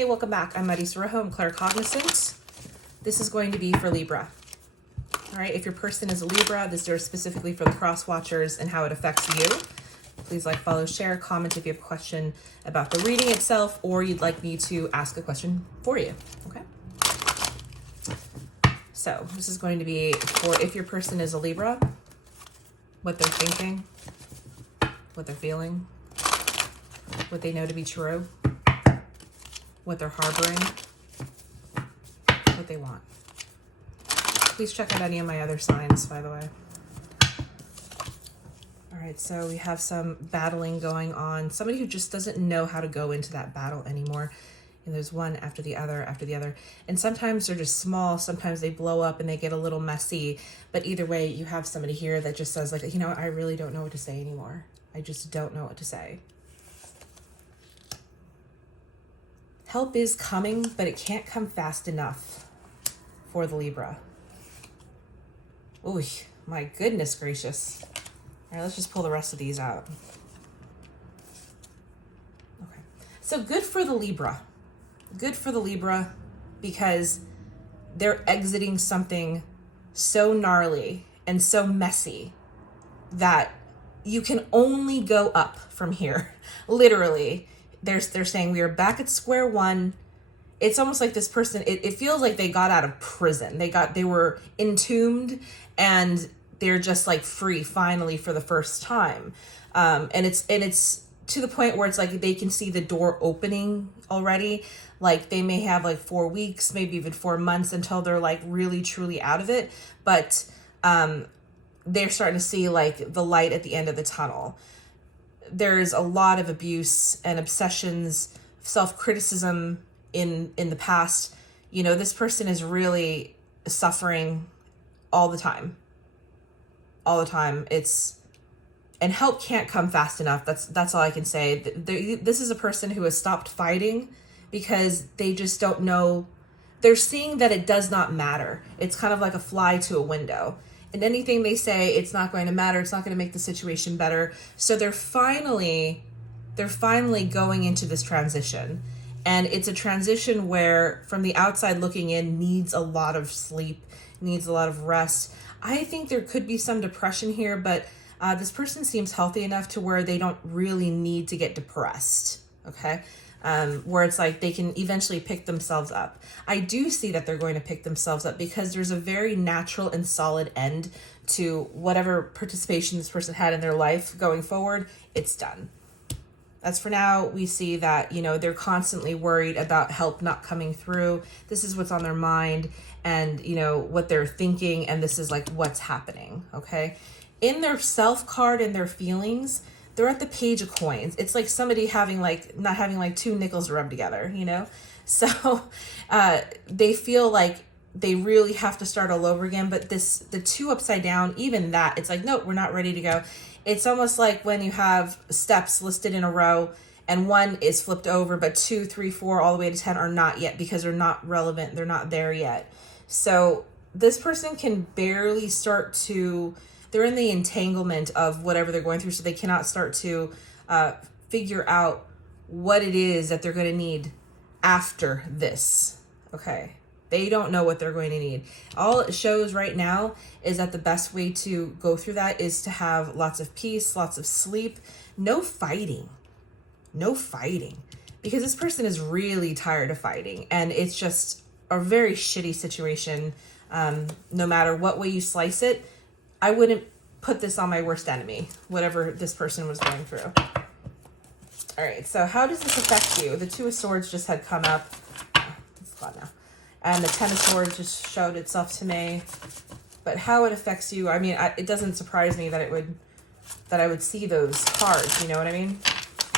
Hey, welcome back. I'm Marisa Rojo. I'm claircognizant. This is going to be for Libra. All right, if your person is a Libra, this is specifically for the cross watchers and how it affects you. Please like, follow, share, comment if you have a question about the reading itself or you'd like me to ask a question for you, okay? So this is going to be for if your person is a Libra, what they're thinking, what they're feeling, what they know to be true, what they're harboring, what they want. Please check out any of my other signs, by the way. All right, so we have some battling going on. Somebody who just doesn't know how to go into that battle anymore. And there's one after the other, after the other. And sometimes they're just small. Sometimes they blow up and they get a little messy. But either way, you have somebody here that just says, like, you know, I really don't know what to say anymore. I just don't know what to say. Help is coming, but it can't come fast enough for the Libra. Ooh, my goodness gracious. All right, let's just pull the rest of these out. Okay, so good for the Libra. Good for the Libra because they're exiting something so gnarly and so messy that you can only go up from here. Literally, they're saying we are back at square one. It's almost like this person, it feels like they got out of prison. They were entombed and they're just like free finally for the first time. And it's to the point where it's like they can see the door opening already. Like they may have like 4 weeks, maybe even 4 months until they're like really truly out of it. But they're starting to see like the light at the end of the tunnel. There's a lot of abuse and obsessions, self-criticism in the past. You know, this person is really suffering all the time. And help can't come fast enough. That's all I can say. This is a person who has stopped fighting because they just don't know. They're seeing that it does not matter. It's kind of like a fly to a window. And anything they say, it's not going to matter. It's not going to make the situation better. So they're finally going into this transition. And it's a transition where, from the outside looking in, needs a lot of sleep, needs a lot of rest. I think there could be some depression here, but this person seems healthy enough to where they don't really need to get depressed, okay? Where it's like they can eventually pick themselves up. I do see that they're going to pick themselves up because there's a very natural and solid end to whatever participation this person had in their life going forward. It's done. As for now, we see that, you know, they're constantly worried about help not coming through. This is what's on their mind and, you know, what they're thinking. And this is like what's happening. Okay. In their self card and their feelings, they're at the page of coins. It's like somebody not having like two nickels to rub together, you know? So they feel like they really have to start all over again. But the two upside down, even that, it's like, no, we're not ready to go. It's almost like when you have steps listed in a row and one is flipped over, but 2, 3, 4, all the way to 10 are not yet because they're not relevant. They're not there yet. So this person can barely they're in the entanglement of whatever they're going through. So they cannot start to figure out what it is that they're going to need after this. Okay. They don't know what they're going to need. All it shows right now is that the best way to go through that is to have lots of peace, lots of sleep, no fighting. Because this person is really tired of fighting and it's just a very shitty situation. No matter what way you slice it, I wouldn't put this on my worst enemy, whatever this person was going through. All right, so how does this affect you? The Two of Swords just had come up. It's gone now. And the Ten of Swords just showed itself to me. But how it affects you, I mean, it doesn't surprise me that I would see those cards, you know what I mean?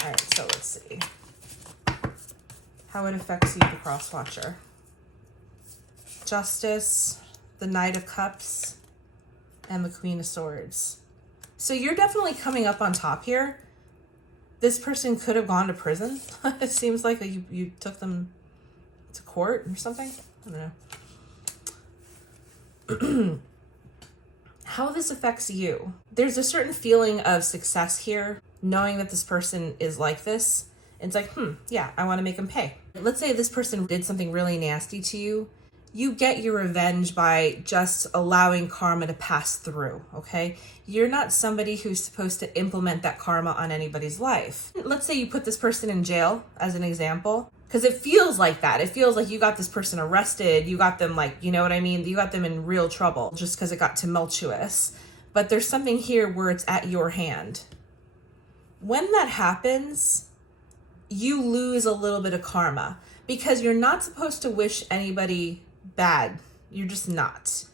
All right, so let's see. How it affects you, the Cross Watcher. Justice, the Knight of Cups, and the Queen of Swords. So you're definitely coming up on top here. This person could have gone to prison. It seems like you took them to court or something. I don't know. How this affects you. There's a certain feeling of success here, knowing that this person is like this And it's like, yeah, I want to make them pay. Let's say this person did something really nasty to you. You get your revenge by just allowing karma to pass through, okay? You're not somebody who's supposed to implement that karma on anybody's life. Let's say you put this person in jail, as an example, because it feels like that. It feels like you got this person arrested. You got them, like, you know what I mean? You got them in real trouble just because it got tumultuous. But there's something here where it's at your hand. When that happens, you lose a little bit of karma because you're not supposed to wish anybody bad. You're just not.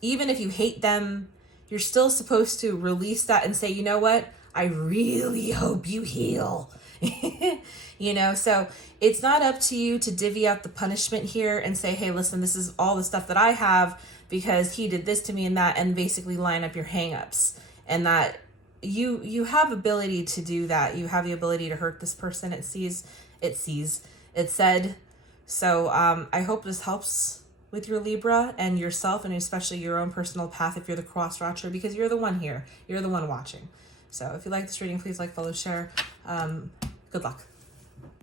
Even if you hate them, you're still supposed to release that and say, you know what? I really hope you heal. You know, so it's not up to you to divvy out the punishment here and say, hey, listen, this is all the stuff that I have because he did this to me and that, and basically line up your hangups. And that you have ability to do that. You have the ability to hurt this person. It said. So I hope this helps with your Libra and yourself, and especially your own personal path if you're the cross watcher, because you're the one here. You're the one watching. So if you like this reading, please like, follow, share. Good luck.